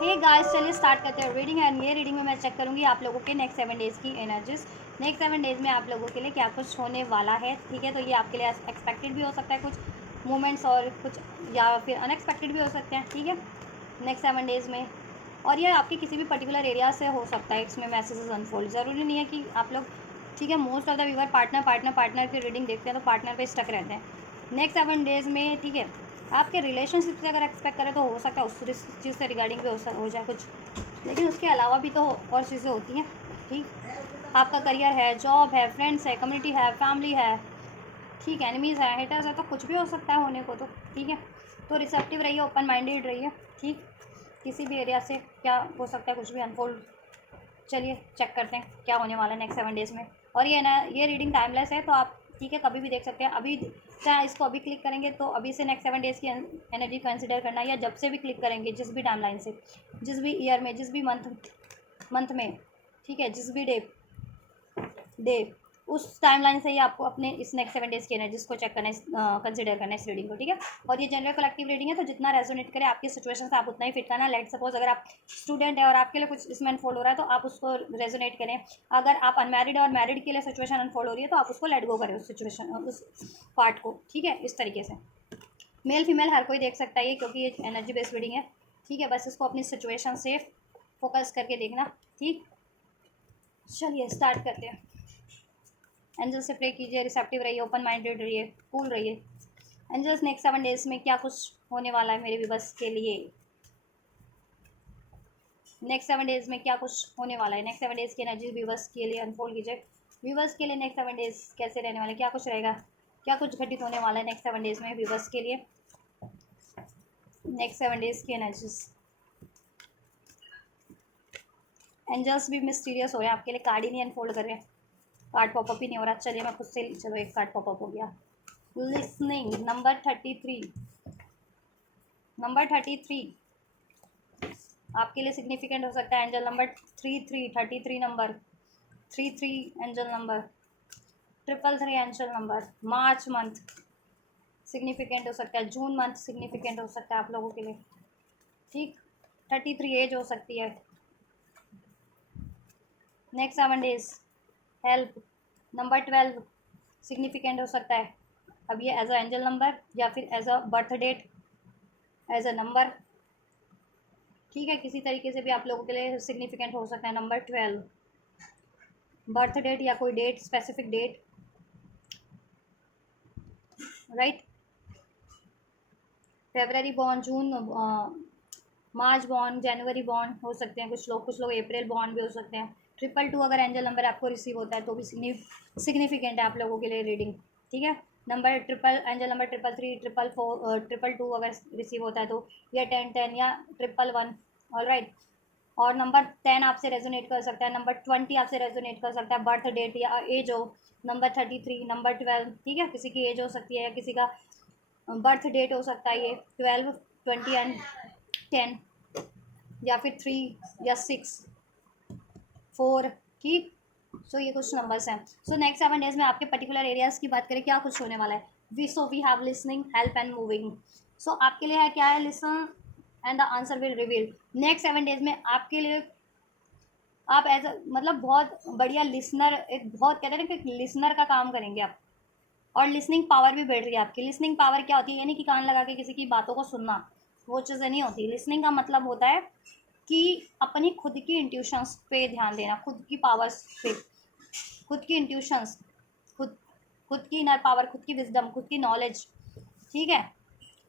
Hey guys, चलिए start करते हैं रीडिंग। एंड ये रीडिंग में मैं चेक करूंगी आप लोगों के नेक्स्ट 7 डेज़ की एनर्जीज। नेक्स्ट 7 डेज़ में आप लोगों के लिए क्या कुछ होने वाला है, ठीक है। तो ये आपके लिए एक्सपेक्टेड भी हो सकता है कुछ मोमेंट्स, और कुछ या फिर अनएक्सपेक्टेड भी हो सकते हैं, ठीक है, नेक्स्ट 7 डेज़ में। और ये आपके किसी भी पर्टिकुलर एरिया से हो सकता है। इसमें मैसेजेस अनफोल्ड ज़रूरी नहीं है कि आप लोग, ठीक है, most of the viewer partner की रीडिंग देखते हैं तो पार्टनर पे स्टक रहते हैं नेक्स्ट 7 डेज़ में, ठीक है। आपके रिलेशनशिप से अगर एक्सपेक्ट करें तो हो सकता है उस चीज़ से रिगार्डिंग भी हो जाए कुछ, लेकिन उसके अलावा भी तो और चीज़ें होती हैं, ठीक। आपका करियर है, जॉब है, फ्रेंड्स है, कम्युनिटी है, फैमिली है, ठीक, एनिमीज़ है, हेटर्स है, तो कुछ भी हो सकता है होने को, तो ठीक है। तो रिसेप्टिव रहिए, ओपन माइंडेड रहिए, ठीक। किसी भी एरिया से क्या हो सकता है, कुछ भी अनफोल्ड। चलिए चेक करते हैं क्या होने वाला है नेक्स्ट 7 डेज़ में। और ये ना, ये रीडिंग टाइमलेस है, तो आप, ठीक है, कभी भी देख सकते हैं। अभी चाहे इसको अभी क्लिक करेंगे तो अभी से नेक्स्ट 7 डेज़ की एनर्जी कंसिडर करना, या जब से भी क्लिक करेंगे, जिस भी टाइमलाइन से, जिस भी ईयर में, जिस भी मंथ में, ठीक है, जिस भी डे उस टाइमलाइन से ही आपको अपने इस नेक्स्ट 7 डेज़ की एनर्जीज को चेक करना है, कंसिडर करना है इस रीडिंग को, ठीक है। और ये जनरल कलेक्टिव रीडिंग है, तो जितना रेजोनेट करे आपकी सिचुएशन से आप उतना ही फिट करना। लेट सपोज अगर आप स्टूडेंट है और आपके लिए कुछ इसमें अनफोल्ड हो रहा है तो आप उसको रेजोनेट करें। अगर आप अनमैरिड है और मैरिड के लिए सिचुएशन अनफोल्ड हो रही है तो आप उसको लेट गो करें, उस सिचुएशन, उस पार्ट को, ठीक है, इस तरीके से। मेल फीमेल हर कोई देख सकता है ये, क्योंकि ये एनर्जी बेस्ड रीडिंग है, ठीक है। बस इसको अपनी सिचुएशन से फोकस करके देखना, ठीक। चलिए स्टार्ट करते हैं। एंजल से प्रे कीजिए, रिसेप्टिव रहिए, ओपन माइंडेड रहिए, कूल रहिए। एंजल्स, नेक्स्ट 7 डेज़ में क्या कुछ होने वाला है मेरे व्यूवर्स के लिए। नेक्स्ट 7 डेज़ में क्या कुछ होने वाला है, नेक्स्ट 7 डेज़ की एनर्जी व्यूवर्स के लिए अनफोल्ड कीजिए। व्यूवर्स के लिए नेक्स्ट 7 डेज़ कैसे रहने वाले, क्या कुछ रहेगा, क्या कुछ घटित होने वाला है नेक्स्ट 7 डेज़ में व्यूवर्स के लिए। नेक्स्ट 7 डेज़ की एनर्जीज। एंजल्स भी मिस्टीरियस हो रहे हैं आपके लिए, कार्ड ही नहीं अनफोल्ड कर रहे हैं, कार्ड पॉपअप ही नहीं हो रहा। चलिए मैं खुद से, चलो एक कार्ड पॉपअप हो गया। लिसनिंग नंबर 33, नंबर 33 आपके लिए सिग्निफिकेंट हो सकता है। Angel number 33 number 33 angel number 333 angel number. March month significant हो सकता है, जून मंथ सिग्निफिकेंट हो सकता है आप लोगों के लिए, ठीक। 33 एज हो सकती है। Next 7 days help number 12 significant हो सकता है। अब ये एज अ एंजल नंबर या फिर as a birth date, as a number, ठीक है, किसी तरीके से भी आप लोगों के लिए सिग्निफिकेंट हो सकता है। नंबर 12 बर्थ डेट या कोई date, specific date, right. February born, June, March born, January born हो सकते हैं कुछ लोग अप्रैल बॉर्न भी हो सकते हैं। 222 अगर एंजल नंबर आपको रिसीव होता है तो भी सिग्निफिकेंट है आप लोगों के लिए रीडिंग, ठीक है। नंबर ट्रिपल, एंजल नंबर 333, 444, 222 अगर रिसीव होता है तो, या 1010 या 111, ऑल राइट। और नंबर 10 आपसे रेजोनेट कर सकता है, नंबर 20 आपसे रेजोनेट कर सकता है, बर्थ डेट या एज हो। नंबर 33, नंबर 12, ठीक है, किसी की एज हो सकती है या किसी का बर्थ डेट हो सकता है। ये 12, 20 एंड 10, या फिर 3 या 6, 4, ठीक। सो ये कुछ नंबर्स हैं। सो नेक्स्ट 7 डेज में आपके पर्टिकुलर एरियाज़ की बात करें क्या कुछ होने वाला है। We have listening, help and moving. So आपके लिए है क्या है, listen and the answer will reveal. Next 7 days में आपके लिए आप एज मतलब बहुत बढ़िया लिसनर, एक बहुत कहते हैं ना कि लिसनर का काम करेंगे आप। और लिसनिंग पावर भी बढ़ रही है आपकी। लिसनिंग पावर क्या होती है, यानी कि कान लगा के किसी की बातों को सुनना, वो चीज़ें नहीं होती। लिसनिंग का मतलब होता है कि अपनी खुद की इंट्यूशंस पे ध्यान देना, खुद की पावर्स पे, खुद की इंट्यूशंस, खुद खुद की इनर पावर, खुद की विजडम, खुद की नॉलेज, ठीक है।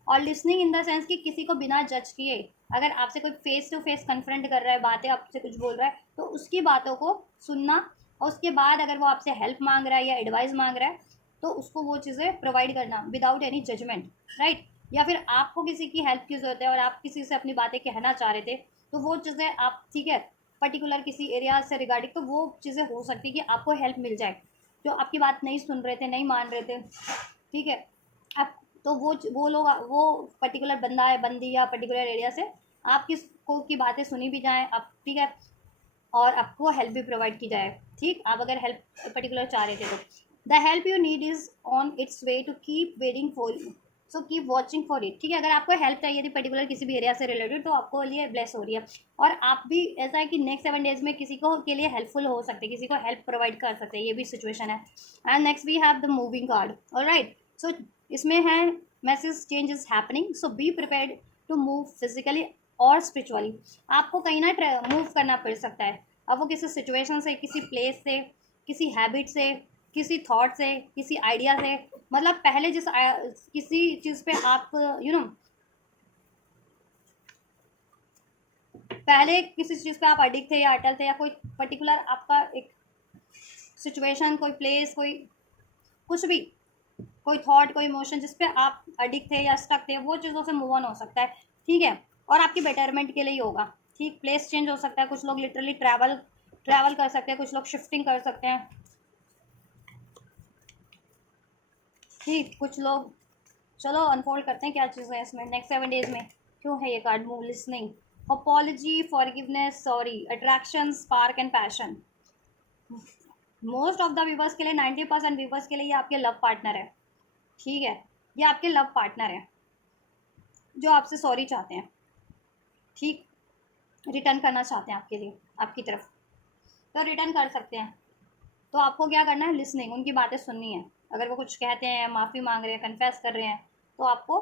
और लिसनिंग इन द सेंस कि किसी को बिना जज किए, अगर आपसे कोई फेस टू फेस कन्फ्रंट कर रहा है, बातें आपसे कुछ बोल रहा है, तो उसकी बातों को सुनना। और उसके बाद अगर वो आपसे हेल्प मांग रहा है या एडवाइस मांग रहा है तो उसको वो चीज़ें प्रोवाइड करना विदाउट एनी जजमेंट, राइट। या फिर आपको किसी की हेल्प की ज़रूरत है और आप किसी से अपनी बातें कहना चाह रहे थे, तो वो चीज़ें आप, ठीक है, पर्टिकुलर किसी एरिया से रिगार्डिंग, तो वो चीज़ें हो सकती है कि आपको हेल्प मिल जाए। जो आपकी बात नहीं सुन रहे थे, नहीं मान रहे थे, ठीक है, आप, तो वो लोग, वो पर्टिकुलर बंदा है, बंदी या पर्टिकुलर एरिया से आपकी को की बातें सुनी भी जाएँ आप, ठीक है, और आपको हेल्प भी प्रोवाइड की जाए, ठीक। आप अगर हेल्प पर्टिकुलर चाह रहे थे तो the help you need is on its way to keep waiting for you. So keep watching for it, ठीक है। अगर आपको हेल्प चाहिए थी पर्टिकुलर किसी भी एरिया से रिलेटेड, तो आपको लिए ब्लेस हो रही है। और आप भी ऐसा है कि नेक्स्ट 7 डेज में किसी को के लिए हेल्पफुल हो सकते हैं, किसी को हेल्प प्रोवाइड कर सकते हैं, ये भी सिचुएशन है। And next we have the moving card, alright. So इसमें है message change is happening, so be prepared to move physically और स्पिरिचुअली। आपको कहीं ना मूव करना पड़ सकता है। अब वो किसी सिचुएशन से, किसी प्लेस से, किसी हैबिट से, किसी थॉट से, किसी आइडिया से, मतलब पहले किसी चीज़ पे आप पहले किसी चीज़ पे आप अडिक्ट थे या अटल थे, या कोई पर्टिकुलर आपका एक सिचुएशन, कोई प्लेस, कोई कुछ भी, कोई थॉट, कोई इमोशन जिस पे आप अडिक्ट थे या स्टक थे, वो चीज़ों से मूव ऑन हो सकता है, ठीक है। और आपकी बेटरमेंट के लिए ही होगा, ठीक। प्लेस चेंज हो सकता है, कुछ लोग लिटरली ट्रैवल कर सकते हैं, कुछ लोग शिफ्टिंग कर सकते हैं, ठीक। कुछ लोग, चलो अनफोल्ड करते हैं क्या चीज़ है इसमें नेक्स्ट 7 डेज में। क्यों है ये card? Move, listening, apology, forgiveness, sorry, attraction, spark and passion. Most of the viewers के लिए, 90% व्यूवर्स के लिए ये आपके लव पार्टनर है, ठीक है। ये आपके लव पार्टनर है जो आपसे सॉरी चाहते हैं, ठीक। रिटर्न करना चाहते हैं आपके लिए, आपकी तरफ, तो रिटर्न कर सकते हैं। तो आपको क्या करना है? लिसनिंग, उनकी बातें सुननी है। अगर वो कुछ कहते हैं, माफ़ी मांग रहे हैं, कन्फेस कर रहे हैं, तो आपको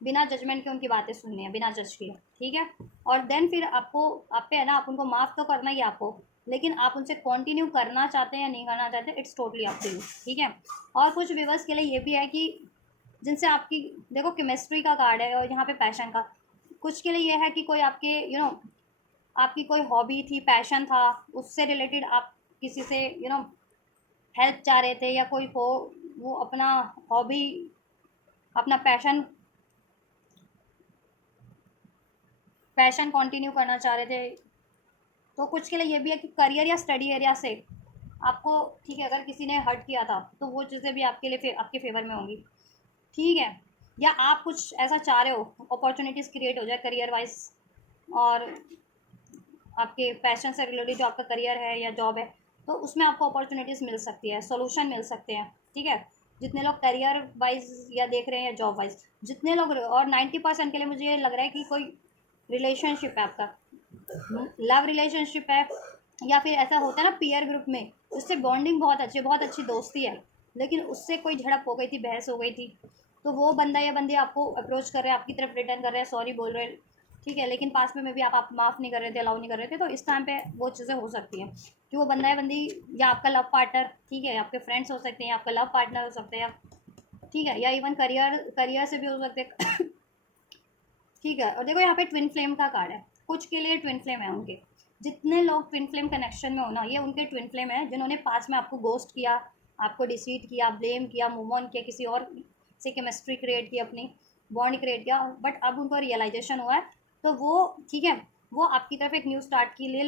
बिना जजमेंट के उनकी बातें सुननी है, बिना जज किए, ठीक है। और देन फिर आपको, आप पे है ना, आप उनको माफ़ तो करना ही है आपको, लेकिन आप उनसे कंटिन्यू करना चाहते हैं या नहीं करना चाहते, it's totally up to you, ठीक है। और कुछ व्यूवर्स के लिए ये भी है कि जिनसे आपकी, देखो केमिस्ट्री का कार्ड है और यहाँ पे पैशन का, कुछ के लिए ये है कि कोई आपके आपकी कोई हॉबी थी, पैशन था, उससे रिलेटेड आप किसी से हेल्प चाह रहे थे, या कोई हो वो अपना हॉबी, अपना पैशन कंटिन्यू करना चाह रहे थे। तो कुछ के लिए ये भी है कि करियर या स्टडी एरिया से आपको, ठीक है, अगर किसी ने हर्ट किया था तो वो चीज़ें भी आपके लिए आपके फेवर में होंगी, ठीक है। या आप कुछ ऐसा चाह रहे हो, अपॉर्चुनिटीज़ क्रिएट हो जाए करियर वाइज, और आपके पैशन से रिलेटेड जो आपका करियर है या जॉब है, तो उसमें आपको अपॉर्चुनिटीज़ मिल सकती है, सोल्यूशन मिल सकते हैं, ठीक है। जितने लोग करियर वाइज या देख रहे हैं या जॉब वाइज, जितने लोग, और 90% के लिए मुझे ये लग रहा है कि कोई रिलेशनशिप है आपका, लव रिलेशनशिप है, या फिर ऐसा होता है ना पीयर ग्रुप में, उससे बॉन्डिंग बहुत अच्छी है, बहुत अच्छी दोस्ती है, लेकिन उससे कोई झड़प हो गई थी, बहस हो गई थी, तो वो बंदा या बंदी आपको अप्रोच कर रहे हैं, आपकी तरफ रिटर्न कर रहे हैं, सॉरी बोल रहे हैं, ठीक है, लेकिन पास में भी आप माफ़ नहीं कर रहे थे, अलाउ नहीं कर रहे थे, तो इस टाइम पे वो चीज़ें हो सकती हैं कि वो बंदा या बंदी, या आपका लव पार्टनर, ठीक है, आपके फ्रेंड्स हो सकते हैं, या आपका लव पार्टनर हो सकते हैं, ठीक है, या इवन करियर करियर से भी हो सकते हैं, ठीक है। और देखो यहाँ पे ट्विन फ्लेम का कार्ड है, कुछ के लिए ट्विन फ्लेम है उनके, जितने लोग ट्विन फ्लेम कनेक्शन में हो ना, ये उनके ट्विन फ्लेम है जिन्होंने पास में आपको गोस्ट किया, आपको डिसीट किया, ब्लेम किया, मूव ऑन किया, किसी और से केमिस्ट्री क्रिएट की, अपनी बॉन्ड क्रिएट किया, बट अब उनको रियलाइजेशन हुआ है, तो वो, ठीक है, वो आपकी तरफ एक न्यू स्टार्ट के लिए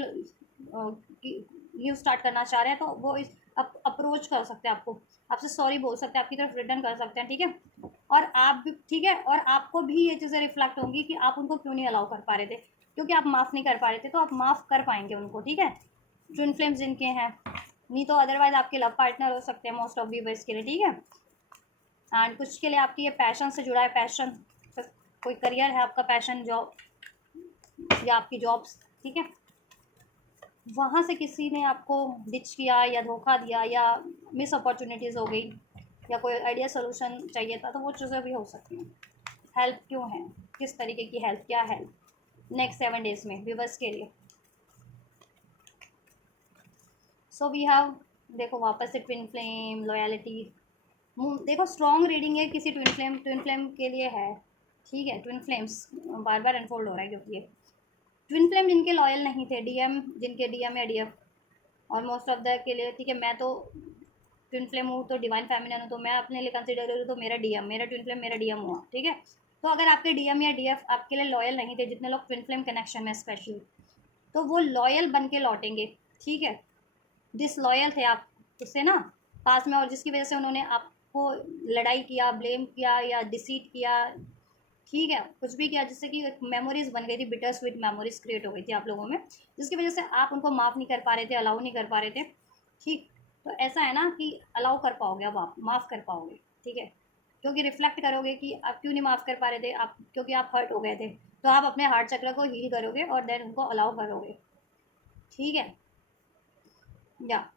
न्यू स्टार्ट करना चाह रहे हैं, तो वो इस अप्रोच कर सकते हैं आपको, आपसे सॉरी बोल सकते हैं, आपकी तरफ रिटर्न कर सकते हैं, ठीक है। और आप भी, ठीक है, और आपको भी ये चीज़ें रिफ्लेक्ट होंगी कि आप उनको क्यों नहीं अलाउ कर पा रहे थे, क्योंकि आप माफ़ नहीं कर पा रहे थे, तो आप माफ़ कर पाएंगे उनको, ठीक है। ट्विन फ्लेम्स जिनके हैं, नहीं तो अदरवाइज आपके लव पार्टनर हो सकते हैं मोस्ट ऑफ व्यूवर्स के लिए, ठीक है। एंड कुछ के लिए आपकी ये पैशन से जुड़ा है, पैशन, कोई करियर है आपका, पैशन जॉब या आपकी जॉब्स, ठीक है, वहाँ से किसी ने आपको डिच किया या धोखा दिया या मिस अपॉर्चुनिटीज़ हो गई, या कोई आइडिया सोल्यूशन चाहिए था, तो वो चीज़ें भी हो सकती हैं। हेल्प क्यों है, किस तरीके की हेल्प, क्या हेल्प नेक्स्ट 7 डेज में व्यूवर्स के लिए। सो वी हैव, देखो वापस से ट्विन फ्लेम, लॉयलिटी, देखो स्ट्रॉन्ग रीडिंग है किसी ट्विन फ्लेम के लिए है, ठीक है। ट्विन फ्लेम्स बार बार अनफोल्ड हो रहा है, क्योंकि ये ट्विन फ्लेम जिनके लॉयल नहीं थे, डीएम, जिनके डीएम या डीएफ, और मोस्ट ऑफ द के लिए, ठीक है, मैं तो ट्विन फ्लेम हूँ, तो डिवाइन फेमिनिन हूँ, तो मैं अपने लिए कंसिडर करूँ तो मेरा डीएम, मेरा ट्विन फ्लेम मेरा डीएम हुआ, ठीक है। तो अगर आपके डीएम या डीएफ आपके लिए लॉयल नहीं थे, जितने लोग ट्विन फ्लेम कनेक्शन में स्पेशली, तो वो लॉयल बन के लौटेंगे, ठीक है। डिसलॉयल थे आप उससे ना पास में, और जिसकी वजह से उन्होंने आपको लड़ाई किया, ब्लेम किया या डिसीट किया, ठीक है, कुछ भी किया, जिससे कि मेमोरीज बन गई थी, बिटर स्वीट मेमोरीज क्रिएट हो गई थी आप लोगों में, जिसकी वजह से आप उनको माफ़ नहीं कर पा रहे थे, अलाउ नहीं कर पा रहे थे, ठीक। तो ऐसा है ना कि अलाउ कर पाओगे, अब आप माफ़ कर पाओगे, ठीक है। क्योंकि रिफ्लेक्ट करोगे कि आप क्यों नहीं माफ़ कर पा रहे थे, आप क्योंकि आप हर्ट हो गए थे, तो आप अपने हार्ट चक्र को हील करोगे और देन उनको अलाउ करोगे। ठीक है, या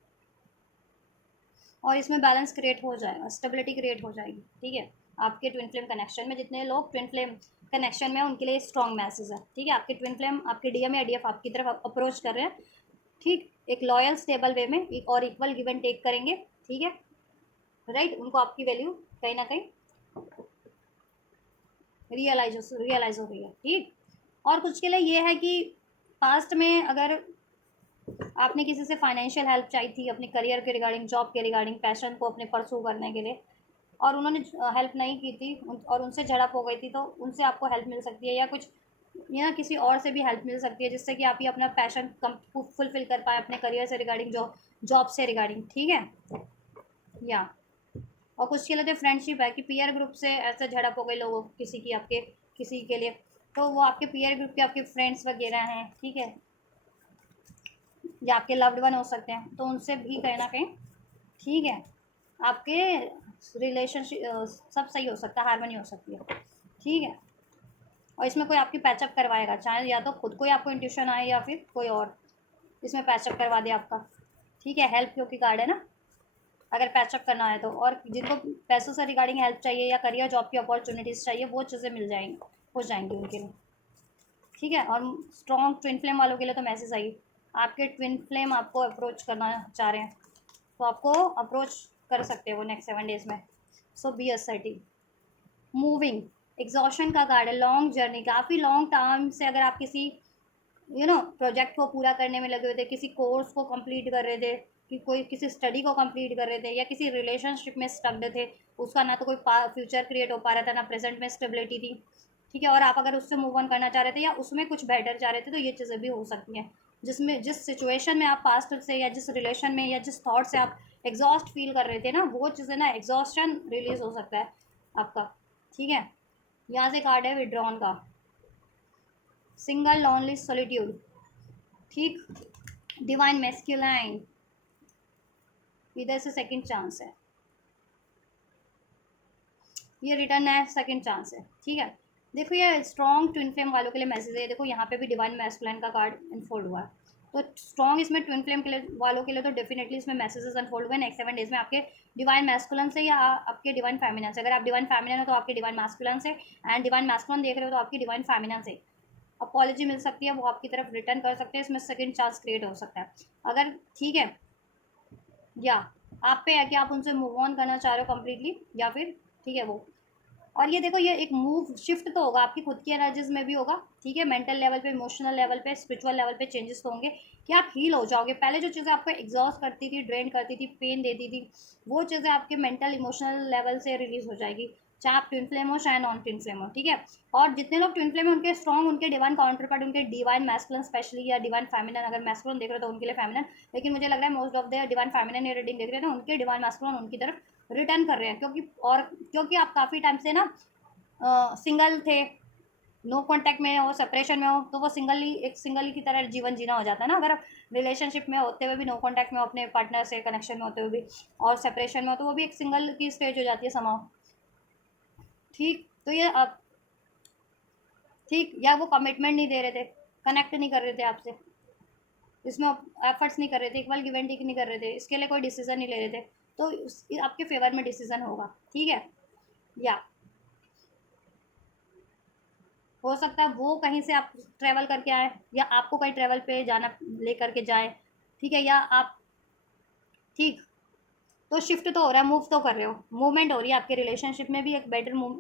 और इसमें बैलेंस क्रिएट हो जाएगा, स्टेबिलिटी क्रिएट हो जाएगी। ठीक है, आपके ट्विन फ्लेम कनेक्शन में जितने लोग ट्विन फ्लेम कनेक्शन में, उनके लिए स्ट्रॉन्ग मैसेज है। ठीक है, आपके ट्विन फ्लेम आपके डीएम या डीएफ आपकी तरफ अप्रोच कर रहे हैं। ठीक, एक लॉयल स्टेबल वे में और इक्वल गिव एंड टेक करेंगे। ठीक है, राइट, उनको आपकी वैल्यू कहीं ना कहीं रियलाइज हो रही है। ठीक, और कुछ के लिए ये है कि पास्ट में अगर आपने किसी से फाइनेंशियल हेल्प चाहिए थी अपने करियर के रिगार्डिंग, जॉब के रिगार्डिंग, पैशन को अपने परसू करने के लिए, और उन्होंने हेल्प नहीं की थी और उनसे झड़प हो गई थी, तो उनसे आपको हेल्प मिल सकती है, या कुछ या किसी और से भी हेल्प मिल सकती है, जिससे कि आप ये अपना पैशन कम फुलफिल कर पाए अपने करियर से रिगार्डिंग, जॉब से रिगार्डिंग। ठीक है, या और कुछ के लिए तो फ्रेंडशिप है कि पीयर ग्रुप से ऐसे झड़प हो गई लोगों किसी की, आपके किसी के लिए, तो वो आपके पीयर ग्रुप के आपके फ्रेंड्स वगैरह हैं। ठीक है, या आपके लव्ड वन हो सकते हैं, तो उनसे भी कहीं ना कहीं, ठीक है, आपके रिलेशनशिप सब सही हो सकता है, हारमोनी हो सकती है। ठीक है, और इसमें कोई आपकी पैचअप करवाएगा, चाहे या तो खुद को ही आपको इंट्यूशन आए या फिर कोई और इसमें पैचअप करवा दे आपका। ठीक है, हेल्प क्योंकि कार्ड है ना, अगर पैचअप करना है तो। और जिनको पैसों से रिगार्डिंग हेल्प चाहिए या करियर जॉब की अपॉर्चुनिटीज़ चाहिए, वो चीज़ें मिल जाएंगी, हो जाएंगी उनके लिए। ठीक है, और स्ट्रॉन्ग ट्विन फ्लेम वालों के लिए तो मैसेज आई, आपके ट्विन फ्लेम आपको अप्रोच करना चाह रहे हैं, तो आपको अप्रोच कर सकते हैं वो नेक्स्ट 7 डेज में। सो बी असर्टिव। मूविंग, एग्जॉशन का कार्ड है, लॉन्ग जर्नी, काफ़ी लॉन्ग टर्म से अगर आप किसी प्रोजेक्ट को पूरा करने में लगे हुए थे, किसी कोर्स को कंप्लीट कर रहे थे, कि कोई किसी स्टडी को कंप्लीट कर रहे थे, या किसी रिलेशनशिप में स्टक्ड थे, उसका ना तो कोई फ्यूचर क्रिएट हो पा रहा था, ना प्रेजेंट में स्टेबिलिटी थी। ठीक है, और आप अगर उससे मूव ऑन करना चाह रहे थे या उसमें कुछ बेटर चाह रहे थे, तो ये चीज़ें भी हो सकती हैं, जिसमें जिस सिचुएशन में आप पास्ट से या जिस रिलेशन में या जिस थॉट से आप एग्जॉस्ट फील कर रहे थे ना, वो चीज़ें ना, एग्जॉस्शन रिलीज हो सकता है आपका। ठीक है, यहाँ से कार्ड है विड्रॉन का, सिंगल लॉनली सॉलिट्यूड। ठीक, डिवाइन मैस्कुलाइन, इधर से सेकंड चांस है, ये रिटर्न है, सेकंड चांस है। ठीक है, देखो ये स्ट्रॉन्ग ट्विन फ्लेम वालों के लिए मैसेज है। देखो यहाँ पे भी डिवाइन मैस्कुलाइन का कार्ड अनफोल्ड हुआ है, तो स्ट्रॉन्ग इसमें ट्विन फ्लेम के लिए वालों के लिए तो डेफिनेटली इसमें मैसेजेस अनफोल्ड हुए नेक्स्ट 7 डेज में, आपके डिवाइन मैस्कुलन से या आपके डिवाइन फेमिनन से। अगर आप डिवाइन फेमिनन हो तो आपके डिवाइन मैस्कुलन से, एंड डिवाइन मैस्कुलन देख रहे हो तो आपकी डिवाइन फेमिनन से अपॉलॉजी मिल सकती है, वो आपकी तरफ रिटर्न कर सकते हैं, इसमें सेकंड चांस क्रिएट हो सकता है अगर। ठीक है, या आप पे है कि आप उनसे मूव ऑन करना चाह रहे हो कम्प्लीटली, या फिर ठीक है वो। और ये देखो, ये एक मूव शिफ्ट तो होगा आपकी खुद की एनर्जीज में भी होगा। ठीक है, मेंटल लेवल पे, इमोशनल लेवल पे, स्पिरिचुअल लेवल पे चेंजेस तो होंगे कि आप हील हो जाओगे। पहले जो चीज़ें आपको एग्जॉस्ट करती थी, ड्रेन करती थी, पेन देती थी, वो चीज़ें आपके मेंटल इमोशनल लेवल से रिलीज हो जाएगी, चाहे आप ट्विन फ्लेम हो चाहे नॉन ट्विन फ्लेम हो। ठीक है, और जितने लोग ट्विन फ्लेम है उनके स्ट्रॉन्ग, उनके डिवाइन काउंटर पार्ट, उनके डिवाइन मैस्कुलन स्पेशली, या डिवाइन फेमिनन, अगर मैस्कुलन देख रहे हो तो उनके लिए फेमिनन, लेकिन मुझे लग रहा है most of the divine feminine ये रीडिंग देख रहे हैं ना, उनके डिवाइन मैस्कुलन उनकी तरफ रिटर्न कर रहे हैं, क्योंकि आप काफ़ी टाइम से ना सिंगल थे, नो कांटेक्ट में हो, सेपरेशन में हो, तो वो सिंगल की तरह जीवन जीना हो जाता है ना। अगर आप रिलेशनशिप में होते हुए भी नो कांटेक्ट में हो अपने पार्टनर से, कनेक्शन में होते हुए भी, और सेपरेशन में हो, तो वो भी एक सिंगल की स्टेज हो जाती है समाओ। ठीक, तो ये अब ठीक, या वो कमिटमेंट नहीं दे रहे थे, कनेक्ट नहीं कर रहे थे आपसे, इसमें एफर्ट्स नहीं कर रहे थे, इक्वल गिव एंड टेक नहीं कर रहे थे, इसके लिए कोई डिसीजन नहीं ले रहे थे, तो आपके फेवर में डिसीजन होगा। ठीक है, या हो सकता है वो कहीं से आप ट्रैवल करके आए, या आपको कहीं ट्रैवल पे जाना ले करके जाए। ठीक है, या आप ठीक, तो शिफ्ट तो हो रहा है, मूव तो कर रहे हो, मूवमेंट हो रही है आपके रिलेशनशिप में भी, एक बेटर मूव,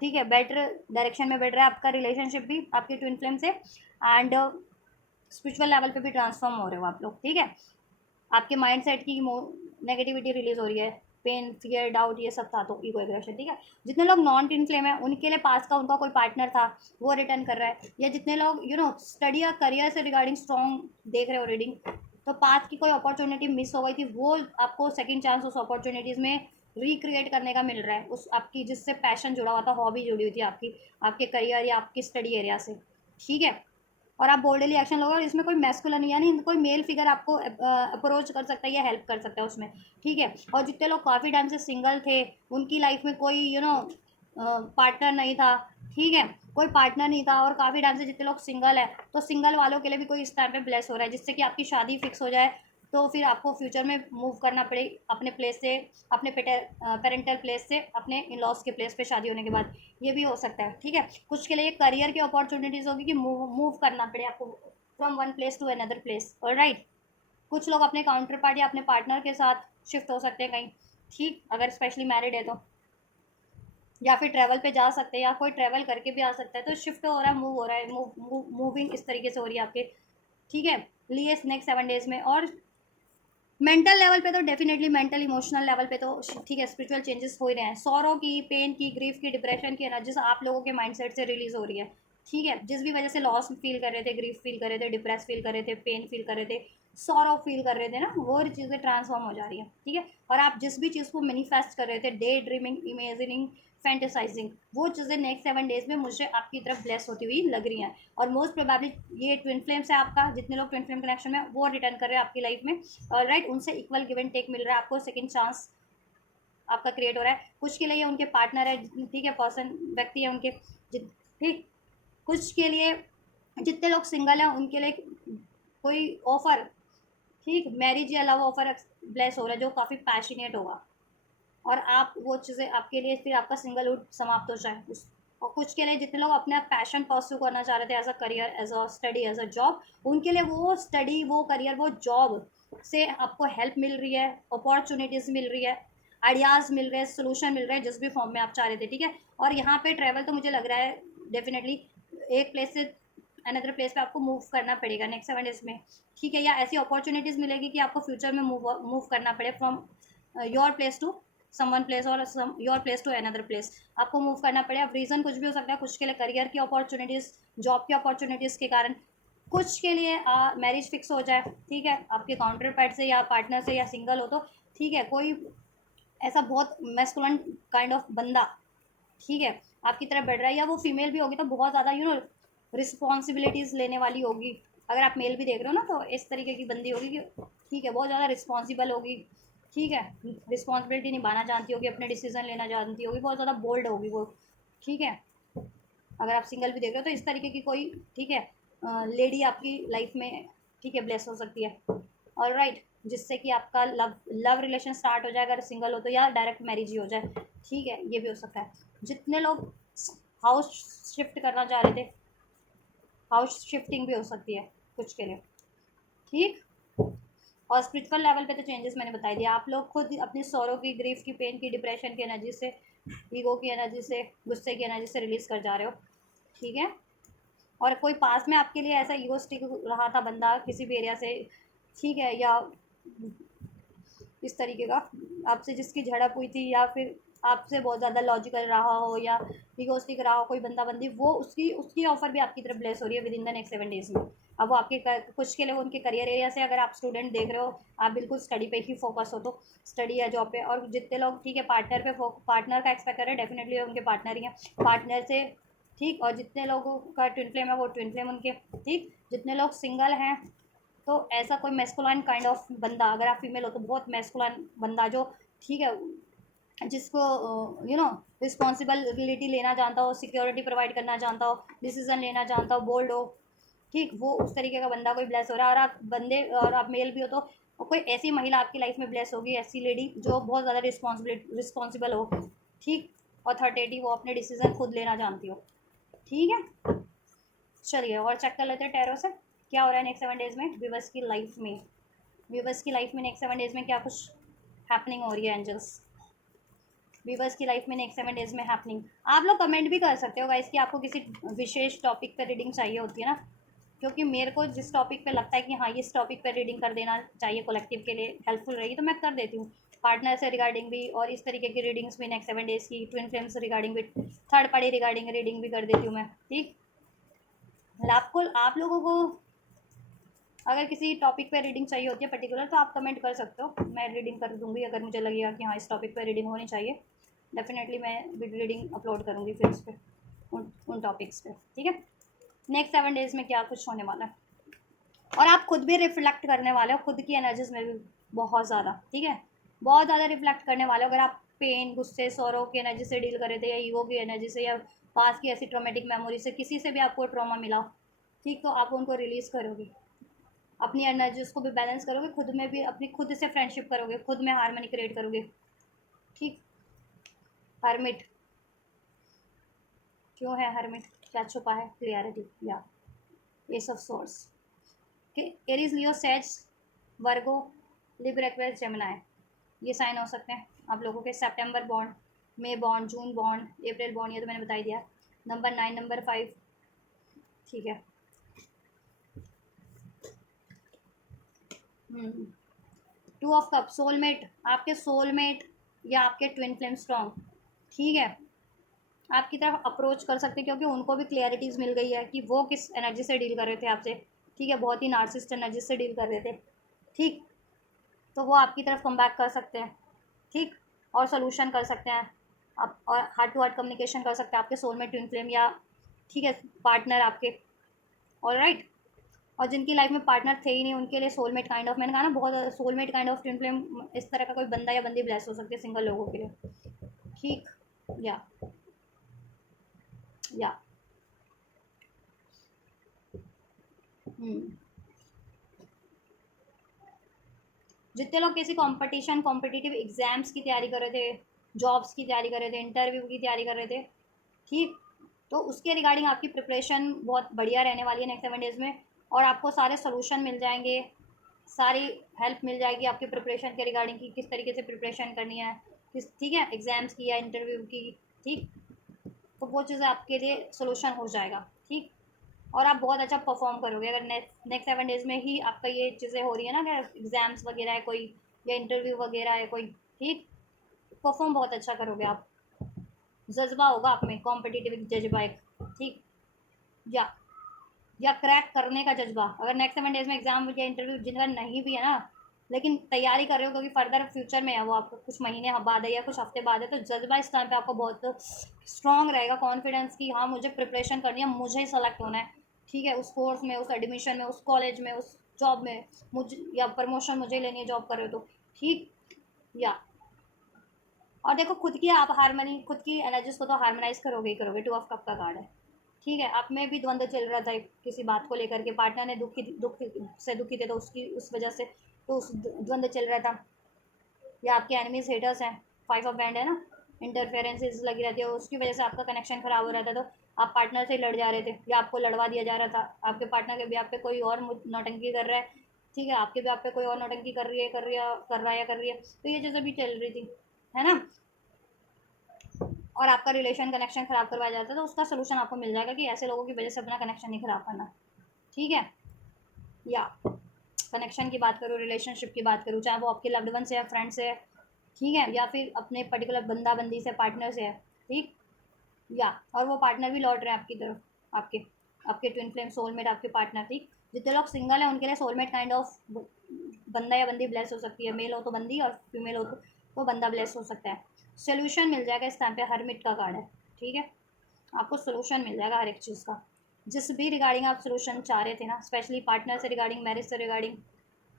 ठीक है, बेटर डायरेक्शन में बढ़ रहा है आपका रिलेशनशिप भी आपके ट्विन फ्लेम से, एंड स्पिरिचुअल लेवल पे भी ट्रांसफॉर्म हो रहे हो आप लोग। ठीक है, आपके माइंड सेट की नेगेटिविटी रिलीज हो रही है, पेन, फियर, डाउट, ये सब था तो ईगो एग्रेशन। ठीक है, जितने लोग नॉन टिन फ्लेम है उनके लिए पास का उनका कोई पार्टनर था, वो रिटर्न कर रहा है, या जितने लोग स्टडी या करियर से रिगार्डिंग स्ट्रॉन्ग देख रहे हो रीडिंग, तो पाथ की कोई अपॉर्चुनिटी मिस हो गई थी, वो आपको सेकेंड चांस उस अपॉर्चुनिटीज़ में रिक्रिएट करने का मिल रहा है, उस आपकी जिससे पैशन जुड़ा हुआ था, हॉबी जुड़ी हुई थी आपकी, आपके करियर या आपकी स्टडी एरिया से। ठीक है, और आप बोल्डली एक्शन लोगे, और इसमें कोई मैस्कुलिन यानी कोई मेल फिगर आपको अप्रोच कर सकता है या हेल्प कर सकता है उसमें, ठीक है। और जितने लोग काफ़ी टाइम से सिंगल थे, उनकी लाइफ में कोई पार्टनर नहीं था, ठीक है, कोई पार्टनर नहीं था, और काफ़ी टाइम से जितने लोग सिंगल है, तो सिंगल वालों के लिए भी कोई इस टाइम पे ब्लेस हो रहा है, जिससे कि आपकी शादी फिक्स हो जाए, तो फिर आपको फ्यूचर में मूव करना पड़े अपने प्लेस से, अपने पेरेंटल प्लेस से अपने इन लॉज के प्लेस पे शादी होने के बाद। ये भी हो सकता है, ठीक है। कुछ के लिए करियर की अपॉर्चुनिटीज़ होगी कि मूव करना पड़े आपको from one place to another place, alright. कुछ लोग अपने काउंटर पार्ट या अपने पार्टनर के साथ शिफ्ट हो सकते हैं कहीं, ठीक, अगर स्पेशली मैरिड है तो, या फिर ट्रैवल पे जा सकते हैं, या कोई ट्रैवल करके भी आ सकता है। तो शिफ्ट हो रहा है, मूव हो रहा है, मूविंग इस तरीके से हो रही है आपके, ठीक है, लिए नेक्स्ट 7 डेज में। और मेंटल लेवल पे तो डेफिनेटली, मेंटल इमोशनल लेवल पे तो ठीक है, स्पिरिचुअल चेंजेस हो ही रहे हैं। सौरों की, पेन की, ग्रीफ की, डिप्रेशन की एनर्जीज आप लोगों के माइंडसेट से रिलीज हो रही है, ठीक है। जिस भी वजह से लॉस फील कर रहे थे, ग्रीफ फील कर रहे थे, डिप्रेस फील कर रहे थे, पेन फील कर रहे थे, सौरव फील कर रहे थे ना, वो चीज़ें ट्रांसफॉर्म हो जा रही है, ठीक है। और आप जिस भी चीज़ को मैनिफेस्ट कर रहे थे, डे ड्रीमिंग, इमेजिनिंग, फैंटेसाइजिंग, वो चीज़ें नेक्स्ट 7 डेज में मुझे आपकी तरफ ब्लेस होती हुई लग रही हैं। और मोस्ट प्रोबेबली ये ट्विन फ्लेम्स है आपका, जितने लोग ट्विन फ्लेम कनेक्शन में वो रिटर्न कर रहे हैं आपकी लाइफ में, राइट, उनसे इक्वल गिव एंड टेक मिल रहा है आपको, सेकंड चांस आपका क्रिएट हो रहा है। कुछ के लिए ये उनके पार्टनर है, ठीक है, पर्सन, व्यक्ति है उनके, ठीक। कुछ के लिए जितने लोग सिंगल हैं उनके लिए कोई ऑफर, ठीक, मैरिज या लव ऑफर ब्लेस हो रहा है, जो काफ़ी पैशनेट होगा, और आप वो चीज़ें आपके लिए फिर आपका सिंगलहुड समाप्त हो जाए उस। और कुछ के लिए जितने लोग अपना पैशन परस्यू करना चाह रहे थे, as a career, as a study, as a job, उनके लिए वो स्टडी, वो करियर, वो जॉब से आपको हेल्प मिल रही है, अपॉर्चुनिटीज़ मिल रही है, आइडियाज़ मिल रहे हैं, सोल्यूशन मिल रहे हैं, जिस भी फॉर्म में आप चाह रहे थे, ठीक है। और यहाँ पे ट्रैवल तो मुझे लग रहा है डेफिनेटली एक प्लेस से अनदर प्लेस पे आपको मूव करना पड़ेगा नेक्स्ट 7 डेज में, ठीक है। या ऐसी अपॉर्चुनिटीज़ मिलेगी कि आपको फ्यूचर में मूव करना पड़े from your place to someone place, और your place to another place, आपको मूव करना पड़े। अब रीज़न कुछ भी हो सकता है, कुछ के लिए करियर की अपॉर्चुनिटीज़, जॉब की अपॉर्चुनिटीज़ के कारण, कुछ के लिए मैरिज फिक्स हो जाए, ठीक है, आपके काउंटर पार्ट से या पार्टनर से, या सिंगल हो तो, ठीक है, कोई ऐसा बहुत मैस्कुलिन काइंड ऑफ बंदा, ठीक है, आपकी तरफ बढ़ रहा है, या वो फीमेल भी होगी तो बहुत ज़्यादा रिस्पॉन्सिबिलिटीज़ लेने वाली होगी। अगर आप मेल भी देख रहे हो ना, तो इस तरीके की बंदी होगी कि, ठीक है, बहुत ज़्यादा रिस्पॉन्सिबल होगी, ठीक है, रिस्पॉन्सिबिलिटी निभाना जानती होगी, अपने डिसीजन लेना जानती होगी, बहुत ज़्यादा बोल्ड होगी वो, ठीक है। अगर आप सिंगल भी देख रहे हो तो इस तरीके की कोई, ठीक है, लेडी आपकी लाइफ में, ठीक है, ब्लेस हो सकती है, ऑल राइट, जिससे कि आपका लव रिलेशन स्टार्ट हो जाए अगर सिंगल हो तो, या डायरेक्ट मैरिज ही हो जाए, ठीक है, ये भी हो सकता है। जितने लोग हाउस शिफ्ट करना चाह रहे थे, हाउस शिफ्टिंग भी हो सकती है कुछ के लिए, ठीक। और स्पिरिचुअल लेवल पे तो चेंजेस मैंने बता दिया, आप लोग खुद अपनी सौरों की, ग्रीफ की, पेन की, डिप्रेशन की एनर्जी से, ईगो की एनर्जी से, गुस्से की एनर्जी से रिलीज कर जा रहे हो, ठीक है। और कोई पास में आपके लिए ऐसा ईगोस्टिक रहा था बंदा किसी भी एरिया से, ठीक है, या इस तरीके का आपसे जिसकी झड़प हुई थी, या फिर आपसे बहुत ज़्यादा लॉजिकल रहा हो, या ईगोस्टिक रहा हो कोई बंदा बंदी, वो उसकी उसकी ऑफर भी आपकी तरफ ब्लेस हो रही है with in the next 7 days में। अब वो आपके कुछ के लिए उनके करियर एरिया से, अगर आप स्टूडेंट देख रहे हो, आप बिल्कुल स्टडी पे ही फोकस हो तो स्टडी या जॉब पे। और जितने लोग, ठीक है, पार्टनर का एक्सपेक्ट कर रहे हैं, डेफिनेटली उनके पार्टनर ही हैं, पार्टनर से, ठीक। और जितने लोगों का ट्विन फ्लेम है वो ट्विन फ्लेम उनके, ठीक। जितने लोग सिंगल हैं, तो ऐसा कोई मैस्कुलाइन काइंड ऑफ बंदा, अगर आप फीमेल हो तो बहुत मैस्कुलाइन बंदा जो, ठीक है, जिसको रिस्पॉन्सिबिलिटी लेना जानता हो, सिक्योरिटी प्रोवाइड करना जानता हो, डिसीजन लेना जानता हो, बोल्ड हो, ठीक, वो उस तरीके का बंदा कोई ब्लेस हो रहा है। और आप बंदे और आप मेल भी हो तो कोई ऐसी महिला आपकी लाइफ में ब्लेस होगी, ऐसी लेडी जो बहुत ज़्यादा रिस्पॉन्सिबल हो, ठीक, अथॉरिटेटिव हो, अपने डिसीजन खुद लेना जानती हो, ठीक है। चलिए और चेक कर लेते हैं टैरो से क्या हो रहा है नेक्स्ट 7 डेज में व्यूवर्स की लाइफ में। व्यूवर्स की लाइफ में नेक्स्ट 7 डेज में क्या कुछ हैपनिंग हो रही है एंजल्स, व्यूवर्स की लाइफ में नेक्स्ट 7 डेज में हैपनिंग। आप लोग कमेंट भी कर सकते हो गाइस कि आपको किसी विशेष टॉपिक पर रीडिंग चाहिए होती है ना, क्योंकि मेरे को जिस टॉपिक पे लगता है कि हाँ इस टॉपिक पे रीडिंग कर देना चाहिए, कलेक्टिव के लिए हेल्पफुल रहेगी, तो मैं कर देती हूँ। पार्टनर से रिगार्डिंग भी, और इस तरीके की रीडिंग्स भी नेक्स्ट 7 डेज की, ट्विन फ्लेम से रिगार्डिंग भी, थर्ड पार्टी रिगार्डिंग रीडिंग भी कर देती हूँ मैं, ठीक। आपको, आप लोगों को अगर किसी टॉपिक पे रीडिंग चाहिए होती है पर्टिकुलर, तो आप कमेंट कर सकते हो, मैं रीडिंग कर दूँगी। अगर मुझे लगेगा कि हाँ इस टॉपिक पे रीडिंग होनी चाहिए, डेफिनेटली मैं रीडिंग अपलोड करूँगी फिर उस पर, उन टॉपिक्स पे, ठीक है। नेक्स्ट 7 डेज में क्या कुछ होने वाला है। और आप खुद भी रिफ्लेक्ट करने वाले हो खुद की एनर्जीज में भी बहुत ज़्यादा, ठीक है, बहुत ज़्यादा रिफ्लेक्ट करने वाले हो। अगर आप पेन, गुस्से, सौरों की एनर्जी से डील कर रहे थे, या ईगो की एनर्जी से, या पास की ऐसी ट्रॉमेटिक मेमोरी से, किसी से भी आपको ट्रॉमा मिला, ठीक, तो आप उनको रिलीज़ करोगे, अपनी एनर्जीज को भी बैलेंस करोगे, खुद में भी अपनी खुद से फ्रेंडशिप करोगे, खुद में हारमोनी क्रिएट करोगे, ठीक। हर्मिट क्यों है हर्मिट, क्या छुपा है, क्लियरिटी या S of source. Aries, Leo, says, Virgo, Libra, Aquarius, Gemini, ये साइन हो सकते हैं आप लोगों के। सितंबर बॉन्ड, मई बॉन्ड, जून बॉन्ड, अप्रैल बॉन्ड, ये तो मैंने बता ही दिया। नंबर 9, नंबर 5, ठीक है। 2 ऑफ कप, सोलमेट, आपके सोलमेट या आपके ट्विन फ्लेम स्ट्रॉन्ग, ठीक है, आपकी तरफ अप्रोच कर सकते हैं, क्योंकि उनको भी क्लियरिटीज़ मिल गई है कि वो किस एनर्जी से डील कर रहे थे आपसे, ठीक है, बहुत ही नार्सिसिस्ट एनर्जी से डील कर रहे थे, ठीक, तो वो आपकी तरफ कम बैक कर सकते हैं, ठीक, और सोल्यूशन कर सकते हैं आप, और हार्ट टू हार्ट कम्युनिकेशन कर सकते हैं आपके सोलमेट, ट्विन फ्लेम, या ठीक है पार्टनर आपके, ऑल राइट। और जिनकी लाइफ में पार्टनर थे ही नहीं, उनके लिए सोलमेट काइंड ऑफ, मैंने कहा ना, बहुत soulmate kind of twin flame, इस तरह का कोई बंदा या बंदी ब्लेस हो सकती है सिंगल लोगों के लिए, ठीक, या या हम्म। जितने लोग किसी कंपटीशन, कॉम्पिटिटिव एग्जाम्स की तैयारी कर रहे थे, जॉब्स की तैयारी कर रहे थे, इंटरव्यू की तैयारी कर रहे थे, ठीक, तो उसके रिगार्डिंग आपकी प्रिपरेशन बहुत बढ़िया रहने वाली है नेक्स्ट 7 डेज़ में, और आपको सारे सोल्यूशन मिल जाएंगे, सारी हेल्प मिल जाएगी आपकी प्रिपरेशन के रिगार्डिंग की, किस तरीके से प्रिपरेशन करनी है, किस, ठीक है, एग्ज़ाम्स की या इंटरव्यू की, ठीक, तो वो चीज़ें आपके लिए सोल्यूशन हो जाएगा, ठीक, और आप बहुत अच्छा परफॉर्म करोगे अगर नेक्स्ट 7 डेज़ में ही आपका ये चीज़ें हो रही है ना, कि एग्ज़ाम्स वगैरह है कोई, या इंटरव्यू वगैरह है कोई, ठीक, परफॉर्म बहुत अच्छा करोगे आप, जज्बा होगा आप में, कॉम्पिटिटिव जज्बा एक, ठीक, या या क्रैक करने का जज्बा। अगर नेक्स्ट 7 डेज़ में एग्जाम या इंटरव्यू जिनका नहीं भी है ना, लेकिन तैयारी कर रहे हो क्योंकि फर्दर फ्यूचर में है वो, आपको कुछ महीने बाद है या कुछ हफ्ते बाद है, तो जज्बा इस टाइम पे आपको बहुत स्ट्रांग रहेगा, कॉन्फिडेंस की, हाँ मुझे प्रिपरेशन करनी है, मुझे ही सेलेक्ट होना है, ठीक है, उस कोर्स में, उस एडमिशन में, उस कॉलेज में, उस जॉब में, मुझे या प्रमोशन मुझे लेनी है जॉब कर रहे हो तो, ठीक, या और देखो खुद की आप हारमोनी, खुद की एनर्जीज को तो हारमोनाइज करोगे ही करोगे। 2 ऑफ कप का कार्ड है, ठीक है, आप में भी द्वंद्व चल रहा था किसी बात को लेकर के, पार्टनर ने दुख से दुखी थे, तो उसकी उस वजह से तो उस द्वंद्व चल रहा था, या आपके एनिमीज हेटर्स हैं, 5 ऑफ बैंड है ना, इंटरफेरेंसेज लगी रहती है, उसकी वजह से आपका कनेक्शन खराब हो रहा था, तो आप पार्टनर से ही लड़ जा रहे थे, या आपको लड़वा दिया जा रहा था, आपके पार्टनर के भी आप पे कोई और नौटंकी कर रहा है, ठीक है, आपके भी आप पे कोई और नौटंकी कर रही है, कर रही है, कर रहा है या कर रही है, तो ये चीज़ें भी चल रही थी, है ना, और आपका रिलेशन कनेक्शन ख़राब करवाया जाता है, तो उसका सोल्यूशन आपको मिल जाएगा कि ऐसे लोगों की वजह से अपना कनेक्शन नहीं ख़राब करना, ठीक है, या कनेक्शन की बात करूँ, रिलेशनशिप की बात करूँ, चाहे वो आपके लव्ड वन से है, फ्रेंड से है, ठीक है, या फिर अपने पर्टिकुलर बंदा बंदी से, पार्टनर से है, ठीक, या और वो पार्टनर भी लौट रहे हैं आपकी तरफ, आपके आपके ट्विन फ्लेम सोलमेट, आपके पार्टनर, ठीक, जितने लोग सिंगल हैं उनके लिए सोलमेट काइंड ऑफ बंदा या बंदी ब्लेस हो सकती है, मेल हो तो बंदी और फीमेल हो तो बंदा ब्लेस हो सकता है। सोल्यूशन मिल जाएगा इस टाइम पे, हरमिट का कार्ड है, ठीक है, आपको सोल्यूशन मिल जाएगा हर एक चीज़ का, जिस भी रिगार्डिंग आप सोल्यूशन चाह रहे थे ना, स्पेशली पार्टनर से रिगार्डिंग, मैरिज से रिगार्डिंग,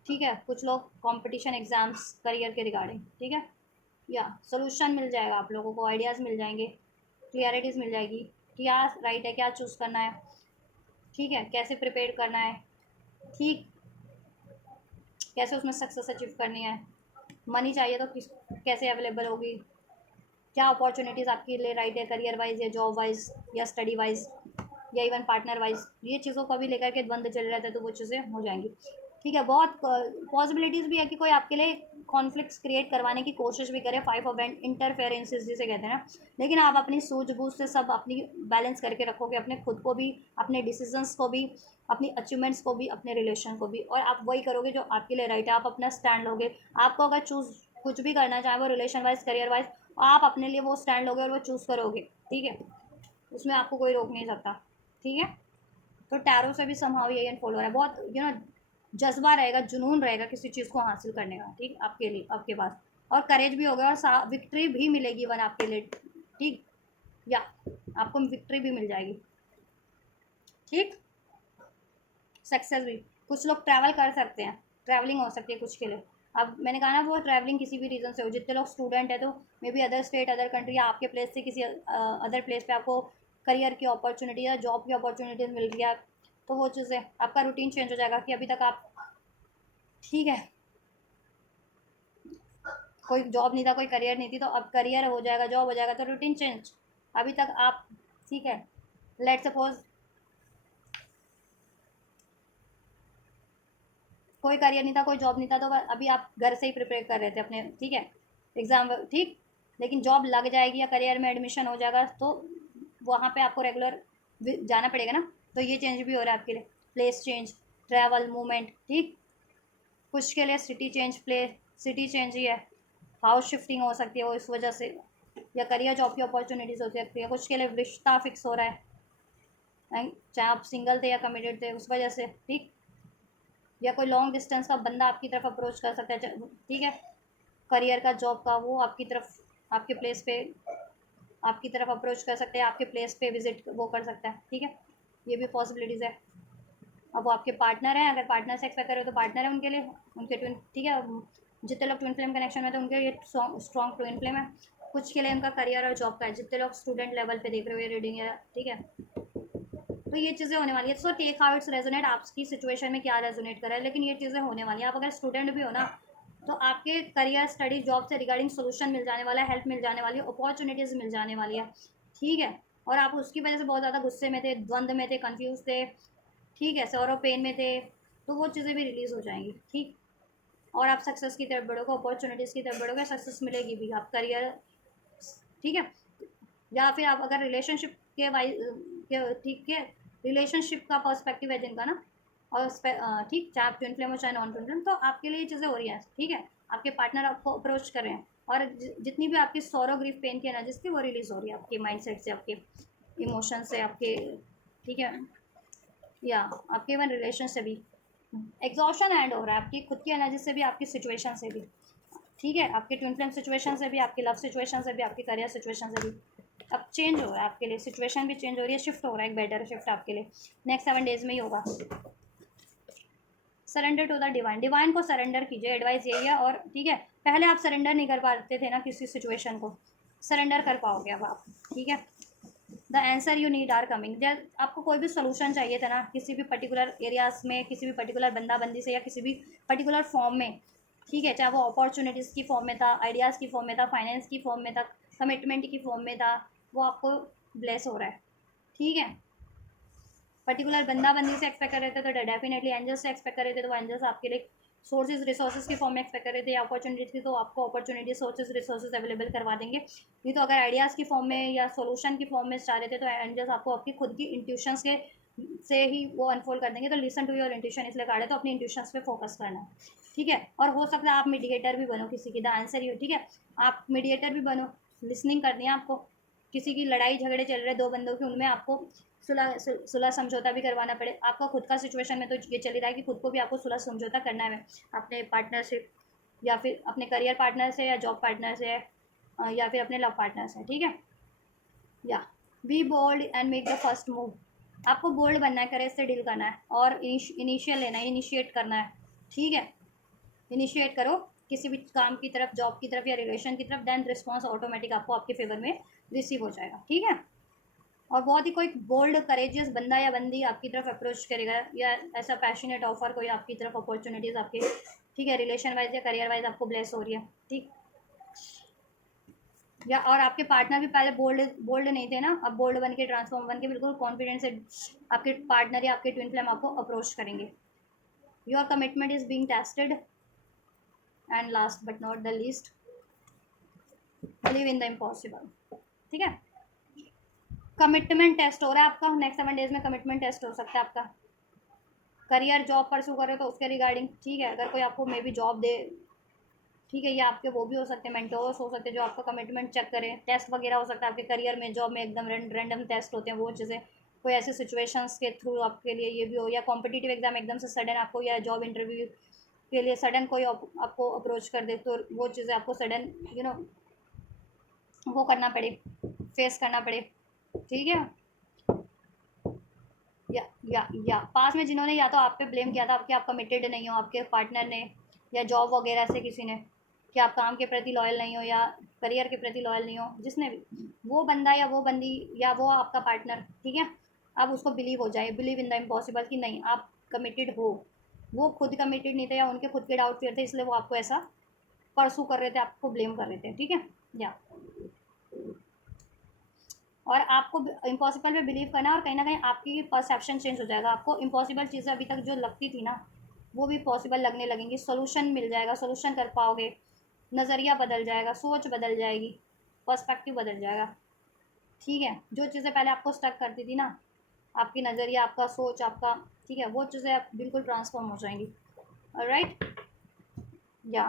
ठीक है, कुछ लोग कंपटीशन एग्जाम्स, करियर के रिगार्डिंग, ठीक है, या सोल्यूशन मिल जाएगा आप लोगों को, आइडियाज़ मिल जाएंगे, क्लियरिटीज़ मिल जाएगी, क्या राइट है, क्या चूज़ करना है, ठीक है, कैसे प्रिपेयर करना है, ठीक, कैसे उसमें सक्सेस अचीव करनी है, मनी चाहिए तो किस कैसे अवेलेबल होगी, क्या अपॉर्चुनिटीज़ आपके लिए राइट है, करियर वाइज या जॉब वाइज या स्टडी वाइज या इवन पार्टनर वाइज, ये चीज़ों को भी लेकर के द्वंद्व चल रहे थे, तो वो चीज़ें हो जाएंगी, ठीक है, बहुत पॉसिबिलिटीज़ भी है कि कोई आपके लिए कॉन्फ्लिक्ट्स क्रिएट करवाने की कोशिश भी करे, 5 ऑफ बैंड इंटरफेरेंसेस जिसे कहते हैं ना, लेकिन आप अपनी सूझबूझ से सब अपनी बैलेंस करके रखोगे, अपने खुद को भी, अपने डिसीजंस को भी, अपनी अचीवमेंट्स को भी, अपने रिलेशन को भी, और आप वही करोगे जो आपके लिए राइट है, आप अपना स्टैंड लोगे, आपको अगर चूज़ कुछ भी करना चाहे वो रिलेशन वाइज, करियर वाइज, आप अपने लिए वो स्टैंड लोगे और वो चूज़ करोगे, ठीक है, उसमें आपको कोई रोक नहीं सकता, ठीक है, तो टैरो से भी संभाव यही अनफोल्ड हो रहा है, बहुत जज्बा रहेगा, जुनून रहेगा किसी चीज़ को हासिल करने का, ठीक, आपके लिए, आपके पास, और करेज भी होगा, और विक्ट्री भी मिलेगी वन आपके लिए, ठीक, या आपको विक्ट्री भी मिल जाएगी, ठीक। सक्सेस भी, कुछ लोग ट्रैवल कर सकते हैं, ट्रैवलिंग हो सकती है कुछ के लिए। अब मैंने कहा ना, वो ट्रैवलिंग किसी भी रीज़न से हो, जितने लोग स्टूडेंट है तो may be other state, other country, या आपके प्लेस से किसी अदर प्लेस पे आपको करियर की अपॉर्चुनिटी या जॉब की अपॉर्चुनिटीज मिल रही है, तो वो चीज़ें आपका रूटीन चेंज हो जाएगा कि अभी तक आप, ठीक है, कोई जॉब नहीं था, कोई करियर नहीं थी, तो अब करियर हो जाएगा, जॉब हो जाएगा, तो रूटीन चेंज। अभी तक आप, ठीक है, लेट सपोज कोई करियर नहीं था, कोई जॉब नहीं था, तो अभी आप घर से ही प्रिपेयर कर रहे थे अपने, ठीक है, एग्ज़ाम, ठीक। लेकिन जॉब लग जाएगी या करियर में एडमिशन हो जाएगा, तो वहाँ पे आपको रेगुलर जाना पड़ेगा ना। तो ये चेंज भी हो रहा है आपके लिए, प्लेस चेंज, ट्रैवल, मूवमेंट, ठीक। कुछ के लिए सिटी चेंज, सिटी चेंज ही है, हाउस शिफ्टिंग हो सकती है वो इस वजह से, या करियर जॉब की अपॉर्चुनिटीज़ हो सकती है। कुछ के लिए रिश्ता फिक्स हो रहा है, चाहे आप सिंगल थे या कमिटेड थे, उस वजह से, ठीक। या कोई लॉन्ग डिस्टेंस का बंदा आपकी तरफ अप्रोच कर सकता है, ठीक है, करियर का, जॉब का, वो आपकी तरफ, आपके प्लेस पे आपकी तरफ अप्रोच कर सकते हैं, आपके प्लेस पे विजिट वो कर सकता है, ठीक है, ये भी पॉसिबिलिटीज़ है। अब वो आपके पार्टनर हैं, अगर पार्टनर से एक्सपेक्ट करें तो पार्टनर है उनके लिए, उनके ट्विन, ठीक है, जितने लोग ट्विन फ्लेम कनेक्शन में तो उनके लिए स्ट्रॉन्ग ट्विन फ्लेम है। कुछ के लिए उनका करियर और जॉब का है, जितने लोग स्टूडेंट लेवल पे देख रहे हो ये रीडिंग है, ठीक है। तो ये चीज़ें होने वाली है, so take how it's resonate, आपकी सिचुएशन में क्या रेजोनेट कर रहा है, लेकिन ये चीज़ें होने वाली है। आप अगर स्टूडेंट भी हो ना, तो आपके करियर, स्टडी, जॉब से रिगार्डिंग सोल्यूशन मिल जाने वाला है, हेल्प मिल जाने वाली है, अपॉर्चुनिटीज़ मिल जाने वाली है, ठीक है। और आप उसकी वजह से बहुत ज़्यादा गुस्से में थे, द्वंद में थे, कन्फ्यूज थे, ठीक है, सर और पेन में थे, तो वो चीज़ें भी रिलीज़ हो जाएंगी, ठीक। और आप सक्सेस की तरफ बढ़ोगे, अपॉर्चुनिटीज़ की तरफ बढ़ोगे, सक्सेस मिलेगी भी, आप करियर, ठीक है। या फिर आप अगर रिलेशनशिप के वाइज के, ठीक है, रिलेशनशिप का पर्सपेक्टिव है जिनका ना, और ठीक, चाहे आप ट्विन फ्लेम हो चाहे नॉन ट्विन फ्लेम, तो आपके लिए ये चीज़ें हो रही हैं, ठीक है। आपके पार्टनर आपको अप्रोच कर रहे हैं, और जितनी भी आपकी सौरो ग्रीफ पेन की एनर्जीज थी वो रिलीज़ हो रही है आपके माइंड से, आपके इमोशन से, आपके, ठीक है, या आपके इवन रिलेशन से भी एग्जॉशन एंड हो रहा है, आपकी खुद की एनर्जी से भी, आपकी सिचुएशन से भी, ठीक है, आपके ट्विन फ्लेम सिचुएशन से भी, आपकी लव सिचुएशन से भी, आपकी करियर सिचुएशन से भी। अब चेंज हो रहा है आपके लिए, सिचुएशन भी चेंज हो रही है, शिफ्ट हो रहा है, एक बेटर शिफ्ट आपके लिए नेक्स्ट 7 डेज में ही होगा। Surrender to the divine, divine को सरेंडर कीजिए, एडवाइस यही है। और ठीक है, पहले आप सरेंडर नहीं कर पाते थे ना किसी सिचुएशन को, सरेंडर कर पाओगे अब आप, ठीक है। The answer you need are coming, जब आपको कोई भी सोल्यूशन चाहिए था ना किसी भी पर्टिकुलर एरियाज में, किसी भी पर्टिकुलर बंदा बंदी से, या किसी भी पर्टिकुलर फॉर्म में, ठीक है, चाहे वो अपॉर्चुनिटीज़ की फॉर्म में था, आइडियाज़ की फॉर्म में था, फाइनेंस की फॉर्म में था, कमिटमेंट की फॉर्म में था, वो आपको ब्लेस हो रहा है, ठीक है। पर्टिकुलर बंदा बंदी से एक्सपेक्ट कर रहे थे तो डेफिनेटली एंजल्स से एक्सपेक्ट कर रहे थे, तो एंजल्स आपके लिए सोर्सेज रिसोर्सेज की फॉर्म में एक्सपेक्ट कर रहे थे, या अपॉर्चुनिटीज की, तो आपको अपॉर्चुनिटी, सोर्सेज, रिसोर्सेज अवेलेबल करवा देंगे। नहीं तो अगर आइडियाज़ की फॉर्म में या सोल्यूशन की फॉर्म में चाह रहे थे, तो एंजल्स आपको आपकी खुद की इंट्यूशंस के से ही वो अनफोल्ड कर देंगे। तो लिसन टू योर इंट्यूशन इसलिए काढ़े, तो अपनी इंट्यूशंस पे फोकस करना है, ठीक है। और हो सकता है आप मीडिएटर भी बनो किसी की, द आंसर यू, ठीक है, आप मीडिएटर भी बनो, लिसनिंग करनी है आपको, किसी की लड़ाई झगड़े चल रहे दो बंदों की, उनमें आपको सुलह समझौता भी करवाना पड़े। आपका खुद का सिचुएशन में तो ये चल ही रहा है कि खुद को भी आपको सुलह समझौता करना है अपने पार्टनर से, या फिर अपने करियर पार्टनर से, या जॉब पार्टनर से, या फिर अपने लव पार्टनर से, ठीक है। या be bold and make the first move, आपको बोल्ड बनना है, करेज से डील करना है, और इनिशियल लेना है, इनिशिएट करना है, ठीक है। इनिशिएट करो किसी भी काम की तरफ, जॉब की तरफ या रिलेशन की तरफ, देन रिस्पॉन्स ऑटोमेटिक आपको आपके फेवर में रिसीव हो जाएगा, ठीक है। और बहुत ही कोई बोल्ड करेजियस बंदा या बंदी आपकी तरफ अप्रोच करेगा, या ऐसा पैशनेट ऑफर कोई आपकी तरफ, अपॉर्चुनिटीज़ आपके, ठीक है, रिलेशन वाइज या करियर वाइज आपको ब्लेस हो रही है, ठीक। या और आपके पार्टनर भी पहले बोल्ड बोल्ड नहीं थे ना, अब बोल्ड बन के, ट्रांसफॉर्म बन के, बिल्कुल कॉन्फिडेंस से आपके पार्टनर या आपके ट्विन फ्लेम आपको अप्रोच करेंगे। Your commitment is being tested, and last but not the least, believe in the impossible, ठीक है। कमिटमेंट टेस्ट हो रहा है आपका नेक्स्ट 7 डेज में, कमिटमेंट टेस्ट हो सकता है आपका, करियर जॉब परसू करो तो उसके रिगार्डिंग, ठीक है। अगर कोई आपको मे बी जॉब दे, ठीक है, ये आपके वो भी हो सकते हैं, मेंटोर्स हो सकते हैं जो आपका कमिटमेंट चेक करें, टेस्ट वगैरह हो सकता है आपके करियर में, जॉब में एकदम रैंडम टेस्ट होते हैं वो चीज़ें, कोई ऐसे सिचुएशंस के थ्रू आपके लिए ये भी हो, या कॉम्पिटिटिव एग्जाम एकदम से सडन आपको, या जॉब इंटरव्यू के लिए सडन कोई आपको अप्रोच कर दे, तो वो चीज़ें आपको सडन वो करना पड़े, फेस करना पड़े, ठीक है। या पास में जिन्होंने या तो आप पे ब्लेम किया था कि आप कमिटेड नहीं हो, आपके पार्टनर ने या जॉब वगैरह से किसी ने, कि आप काम के प्रति लॉयल नहीं हो या करियर के प्रति लॉयल नहीं हो, जिसने भी, वो बंदा या वो बंदी या वो आपका पार्टनर, ठीक है, आप उसको बिलीव हो जाए, बिलीव इन द इम्पॉसिबल कि नहीं आप कमिटेड हो। वो खुद कमिटेड नहीं थे या उनके खुद के डाउट क्लियर थे, इसलिए वो आपको ऐसा परसू कर रहे थे, आपको ब्लेम कर रहे थे, ठीक है। या और आपको इम्पॉसिबल पे बिलीव करना है, और कहीं ना कहीं आपकी परसेप्शन चेंज हो जाएगा, आपको इम्पॉसिबल चीज़ें अभी तक जो लगती थी ना वो भी पॉसिबल लगने लगेंगी, सोल्यूशन मिल जाएगा, सोल्यूशन कर पाओगे, नज़रिया बदल जाएगा, सोच बदल जाएगी, पर्सपेक्टिव बदल जाएगा, ठीक है। जो चीज़ें पहले आपको स्टक करती थी ना, आपकी नज़रिया, आपका सोच, आपका, ठीक है, वो चीज़ें आप बिल्कुल ट्रांसफॉर्म हो जाएंगी। ऑलराइट। या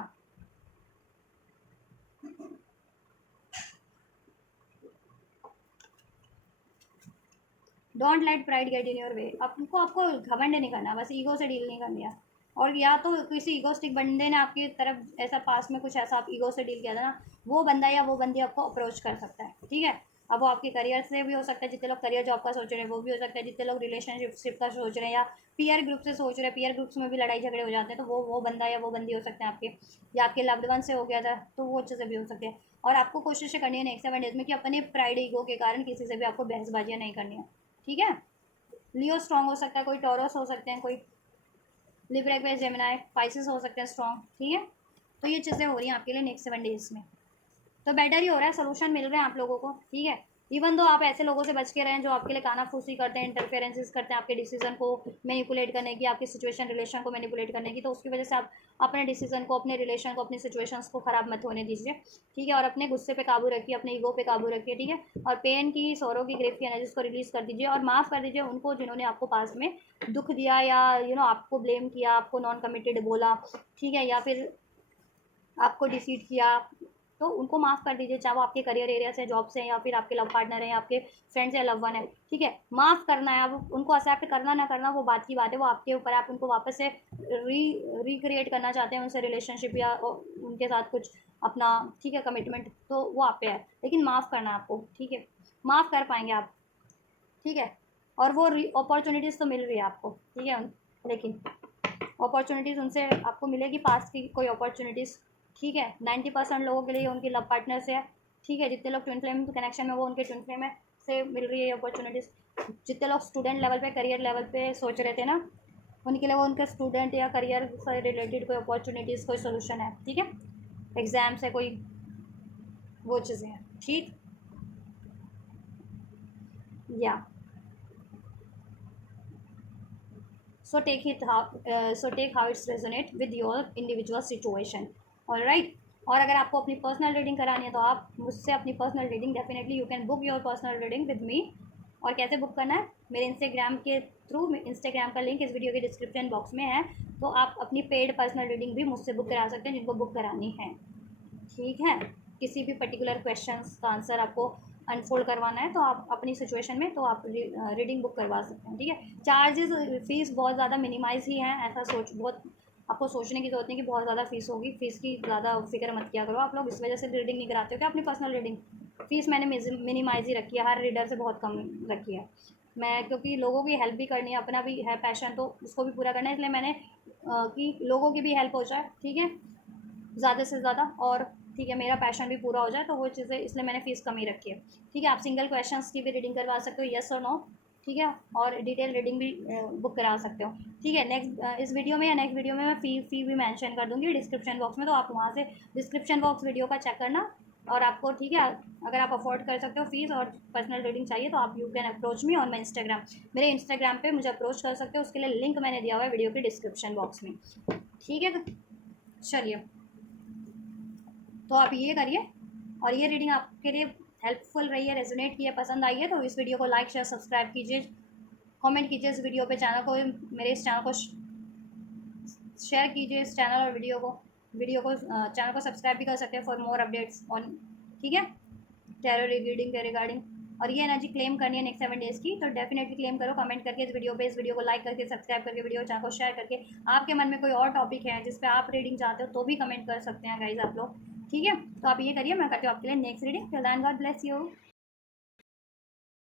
don't let pride get in your way. आपको घमंड नहीं करना, बस ईगो से डील नहीं करनी है। और या तो किसी ईगोस्टिक बंदे ने आपकी तरफ ऐसा पास में कुछ ऐसा आप ईगो से डील किया था ना, वो बंदा या वो बंदी आपको अप्रोच कर सकता है, ठीक है। अब वो आपके करियर से भी हो सकता है, जितने लोग करियर जॉब का सोच रहे हैं वो भी हो सकता है, जितने लोग रिलेशनशिप का सोच रहे हैं या पीयर ग्रुप से सोच रहे हैं, पीयर ग्रुप्स में भी लड़ाई झगड़े हो जाते हैं, तो वो बंदा या वो बंदी हो सकते हैं आपके, या आपके लव्ड वन से हो गया था तो वो चीज़ें भी हो सकती है। और आपको कोशिश करनी है नेक्स्ट 7 डेज में कि अपने प्राइड ईगो के कारण किसी से भी आपको बहसबाजियाँ नहीं करनी है, ठीक है। लियो स्ट्रांग हो सकता है, कोई टॉरस हो सकते हैं, कोई लिब्रा एक्वेरियस जेमिनी पाइसेस हो सकते हैं स्ट्रांग, ठीक है। तो ये चीज़ें हो रही हैं आपके लिए नेक्स्ट 7 डेज में, तो बेटर ही हो रहा है, सोल्यूशन मिल रहे हैं आप लोगों को, ठीक है। इवन दो आप ऐसे लोगों से बच के रहें जो आपके लिए कानाफूसी करते हैं, इंटरफेरेंसेस करते हैं आपके डिसीजन को मैनिपुलेट करने की, आपकी सिचुएशन रिलेशन को मैनिपुलेट करने की, तो उसकी वजह से आप अपने डिसीजन को, अपने रिलेशन को, अपनी सिचुएशंस को ख़राब मत होने दीजिए, ठीक है। और अपने गुस्से पे काबू रखिए, अपने ईगो पे काबू रखिए, ठीक है। और पेन की, सौरों की, ग्रेफ की एनर्जीज को रिलीज कर दीजिए और माफ़ कर दीजिए उनको जिन्होंने आपको पास में दुख दिया या आपको ब्लेम किया, आपको नॉन कमिटेड बोला, ठीक है, या फिर आपको डिसीट किया, तो उनको माफ़ कर दीजिए, चाहे वो आपके करियर एरिया से, जॉब से, या फिर आपके लव पार्टनर है, या आपके फ्रेंड्स या लव वन है, ठीक है। माफ़ करना है, अब उनको एक्सेप्ट करना ना करना वो बात की बात है, वो आपके ऊपर है, आप उनको वापस से रिक्रिएट करना चाहते हैं उनसे रिलेशनशिप या उनके साथ कुछ अपना, ठीक है, कमिटमेंट, तो वो आप पे है, लेकिन माफ़ करना है आपको, ठीक है। माफ़ कर पाएंगे आप, ठीक है। और वो अपॉर्चुनिटीज़ तो मिल रही है आपको, ठीक है, लेकिन अपॉर्चुनिटीज़ उनसे आपको मिलेगी, पास की कोई अपॉर्चुनिटीज़, ठीक है। 90% लोगों के लिए उनकी लव पार्टनर से है, ठीक है। जितने लोग ट्विन फ्लेम कनेक्शन में वो उनके ट्विन फ्लेम है से मिल रही है अपॉर्चुनिटीज़। जितने लोग स्टूडेंट लेवल पे, करियर लेवल पे सोच रहे थे ना, उनके लिए वो उनके स्टूडेंट या करियर से रिलेटेड कोई अपॉर्चुनिटीज़, कोई सोल्यूशन है, ठीक है। एग्ज़ाम से कोई वो चीज़ें हैं, ठीक। या so take it how so take how it's resonate with your individual situation, all right। और अगर आपको अपनी पर्सनल रीडिंग करानी है तो आप मुझसे अपनी personal reading definitely you can book your personal reading with me. और कैसे बुक करना है, मेरे इंस्टाग्राम के थ्रू, इंस्टाग्राम का लिंक इस वीडियो के डिस्क्रिप्शन बॉक्स में है, तो आप अपनी पेड पर्सनल रीडिंग भी मुझसे बुक करा सकते हैं जिनको बुक करानी है, ठीक है। किसी भी पर्टिकुलर क्वेश्चंस का आंसर आपको अनफोल्ड करवाना है तो आप अपनी सिचुएशन में, तो आप रीडिंग बुक करवा सकते हैं, ठीक है। चार्जेस, फीस बहुत ज़्यादा मिनिमाइज ही हैं, ऐसा बहुत आपको सोचने की जरूरत नहीं कि बहुत ज़्यादा फीस होगी, फीस की ज़्यादा फिक्र मत किया करो आप लोग, इस वजह से रीडिंग नहीं कराते हो क्या अपनी पर्सनल रीडिंग। फ़ीस मैंने मिनिमाइज ही रखी है, हर रीडर से बहुत कम रखी है मैं, क्योंकि लोगों की हेल्प भी करनी है, अपना भी है पैशन तो उसको भी पूरा करना है, इसलिए मैंने कि लोगों की भी हेल्प हो जाए, ठीक है, ज़्यादा से ज़्यादा, और ठीक है मेरा पैशन भी पूरा हो जाए, तो वो चीज़ें इसलिए मैंने फ़ीस कम ही रखी है, ठीक है। आप सिंगल क्वेश्चंस की भी रीडिंग करवा सकते हो, येस और नो, ठीक है। और डिटेल रीडिंग भी बुक करा सकते हो, ठीक है। नेक्स्ट इस वीडियो में या नेक्स्ट वीडियो में मैं फ़ी भी मेंशन कर दूँगी डिस्क्रिप्शन बॉक्स में, तो आप वहाँ से डिस्क्रिप्शन बॉक्स वीडियो का चेक करना, और आपको, ठीक है, अगर आप अफोर्ड कर सकते हो फ़ीस और पर्सनल रीडिंग चाहिए तो आप you can approach me on my Instagram, मेरे इंस्टाग्राम पे मुझे अप्रोच कर सकते हो, उसके लिए लिंक मैंने दिया हुआ है वीडियो के डिस्क्रिप्शन बॉक्स में, ठीक है। तो चलिए, तो आप ये करिए, और ये रीडिंग आपके लिए हेल्पफुल रही है, रेजोनेट की है, पसंद आई है, तो इस वीडियो को लाइक शेयर सब्सक्राइब कीजिए, कमेंट कीजिए इस वीडियो पे, चैनल को, मेरे इस चैनल को शेयर कीजिए, इस चैनल और वीडियो को चैनल को सब्सक्राइब भी कर सकते हैं फॉर मोर अपडेट्स ऑन, ठीक है, टैरो रीडिंग के रिगार्डिंग। और ये एनर्जी क्लेम करनी है नेक्स्ट 7 डेज़ की, तो डेफिनेटली क्लेम करो कमेंट करके इस वीडियो को लाइक करके, सब्सक्राइब करके, वीडियो चैनल को शेयर करके। आपके मन में कोई और टॉपिक है जिस पे आप रीडिंग चाहते हो तो भी कमेंट कर सकते हैं गाइज आप लोग, ठीक है। तो आप ये करिए, मैं करती हूँ आपके लिए next reading, till then God bless you.